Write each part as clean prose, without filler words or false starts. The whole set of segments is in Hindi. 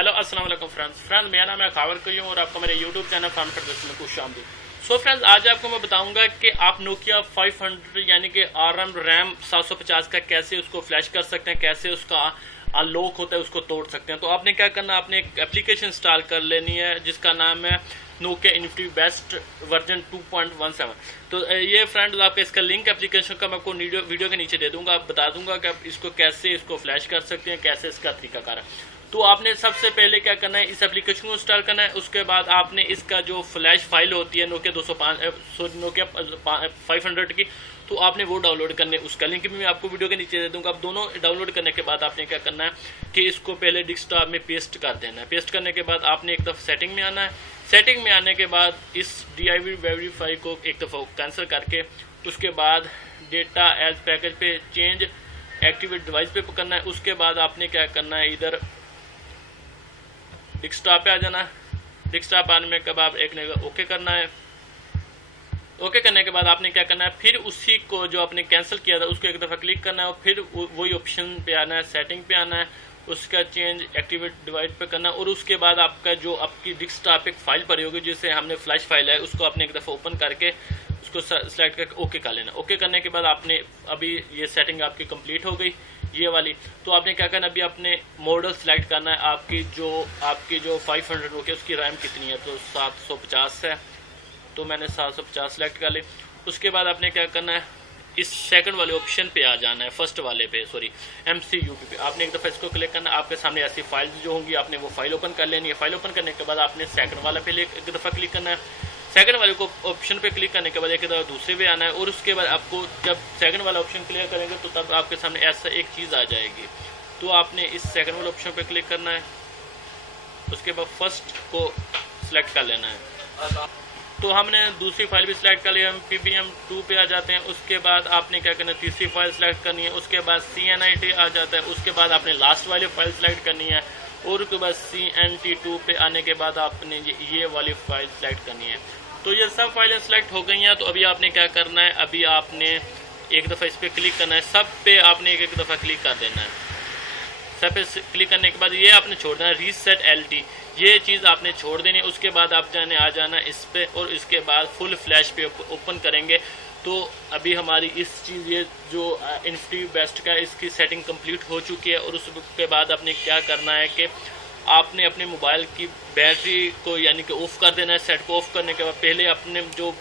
हेलो अस्सलाम वालेकुम फ्रेंड्स मेरा नाम है खावर कयूम और आपका मेरे यूट्यूब चैनल फन प्रदर्शन में खुश आमदीद। सो फ्रेंड्स, आज आपको मैं बताऊंगा कि आप नोकिया 500 यानी कि आरएम रैम 750 का कैसे उसको फ्लैश कर सकते हैं, कैसे उसका लॉक होता है उसको तोड़ सकते हैं। तो आपने क्या करना है, आपने एक एप्लीकेशन इंस्टॉल कर लेनी है जिसका नाम है नोकिया इन्फिनिटी बेस्ट वर्जन 2.17। तो ये फ्रेंड्स आपका इसका लिंक एप्लीकेशन का मैं आपको वीडियो के नीचे दे दूंगा, बता दूंगा कि आप इसको कैसे फ्लैश कर सकते हैं, कैसे इसका तरीकाकार है। तो आपने सबसे पहले क्या करना है, इस एप्लीकेशन को इंस्टॉल करना है। उसके बाद आपने इसका जो फ्लैश फाइल होती है नोकिया 500 की, तो आपने वो डाउनलोड करने, उसका लिंक भी मैं आपको वीडियो के नीचे दे दूंगा। अब दोनों डाउनलोड करने के बाद आपने क्या करना है कि इसको पहले डेस्कटॉप में पेस्ट कर देना है। पेस्ट करने के बाद आपने एक दफ़ा सेटिंग में आना है। सेटिंग में आने के बाद इस DIV वेरीफाई को एक दफ़ा कैंसिल करके उसके बाद डेटा एज पैकेज पे चेंज एक्टिवेट डिवाइस पे करना है। उसके बाद आपने क्या करना है, इधर डेस्कटॉप पे आ जाना है। डेस्कटॉप आने में के बाद एक ने ओके करना है। ओके करने के बाद आपने क्या करना है, फिर उसी को जो आपने कैंसिल किया था उसको एक दफ़ा क्लिक करना है और फिर वही ऑप्शन पे आना है, सेटिंग पे आना है, उसका चेंज एक्टिवेट डिवाइस पे करना है। और उसके बाद आपका जो आपकी डेस्कटॉप एक फाइल पड़ी होगी जिसे हमने फ्लैश फाइल है, उसको आपने एक दफ़ा ओपन करके उसको सेलेक्ट करके ओके कर लेना। ओके करने के बाद आपने अभी ये सेटिंग आपकी कंप्लीट हो गई ये वाली। तो आपने क्या करना, अभी आपने मॉडल सेलेक्ट करना है, आपकी जो 500 होगी उसकी रैम कितनी है, तो 750 है, तो मैंने 750 सेलेक्ट कर ली। उसके बाद आपने क्या करना है, इस सेकंड वाले ऑप्शन पे आ जाना है, फर्स्ट वाले पे सॉरी MCUP पे आपने एक दफ़ा इसको क्लिक करना है। आपके सामने ऐसी फाइल्स जो होंगी आपने वो फाइल ओपन कर लेनी है। फाइल ओपन करने के बाद आपने सेकंड वाला पे एक दफ़ा क्लिक करना है। सेकंड वाले को ऑप्शन पे क्लिक करने के बाद एक दफ़ा दूसरे पे आना है। और उसके बाद आपको जब सेकंड वाला ऑप्शन क्लियर करेंगे तो तब आपके सामने ऐसा एक चीज़ आ जाएगी। तो आपने इस सेकंड वाले ऑप्शन पे क्लिक करना है। उसके बाद फर्स्ट को सिलेक्ट कर लेना है। तो हमने दूसरी फाइल भी सिलेक्ट कर लिया, हम PBM2 पे आ जाते हैं। उसके बाद आपने क्या करना है, तीसरी फाइल सेलेक्ट करनी है। उसके बाद CNIT आ जाता है। उसके बाद आपने लास्ट वाली फाइल सेलेक्ट करनी है और उसके बाद CNT2 पे आने के बाद आपने ये वाली फाइल सेलेक्ट करनी है। तो ये सब फाइलें सेलेक्ट हो गई हैं। तो अभी आपने क्या करना है, अभी आपने एक दफ़ा इस पर क्लिक करना है, सब पे आपने एक दफ़ा क्लिक कर देना है। सब पे क्लिक करने के बाद ये आपने छोड़ देना है रीसेट LT, ये चीज़ आपने छोड़ देनी है। उसके बाद आप आ जाना इस पे और इसके बाद फुल फ्लैश पे ओपन करेंगे। तो अभी हमारी इस चीज़ ये जो इन्फिनिटी बेस्ट का इसकी सेटिंग कंप्लीट हो चुकी है। और उसके बाद आपने क्या करना है कि आपने अपने मोबाइल की बैटरी को यानी कि ऑफ़ कर देना है। सेट को ऑफ़ करने के बाद पहले अपने जो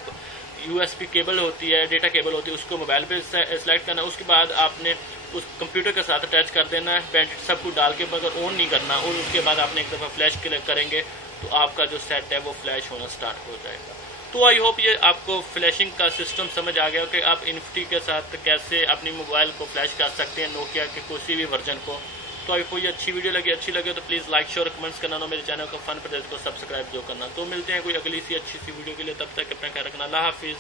USB केबल होती है, डेटा केबल होती है, उसको मोबाइल पे सेलेक्ट करना है। उसके बाद आपने उस कंप्यूटर के साथ अटैच कर देना है, बैटरी सब कुछ डाल के, मगर ऑन नहीं करना। और उसके बाद आपने एक दफ़ा फ्लैश क्लिक करेंगे तो आपका जो सेट है वो फ्लैश होना स्टार्ट हो जाएगा। तो आई होप ये आपको फ्लैशिंग का सिस्टम समझ आ गया कि आप इन्फिनिटी के साथ कैसे अपनी मोबाइल को फ्लैश कर सकते हैं, नोकिया के किसी भी वर्जन को। तो आई होप ये अच्छी लगे तो प्लीज़ लाइक शेयर कमेंट्स करना, मेरे चैनल को फन प्रदेश को सब्सक्राइब जो करना। तो मिलते हैं कोई अगली सी अच्छी सी वीडियो के लिए, तब तक अपना ख्याल रखना। अल्लाह हाफिज़।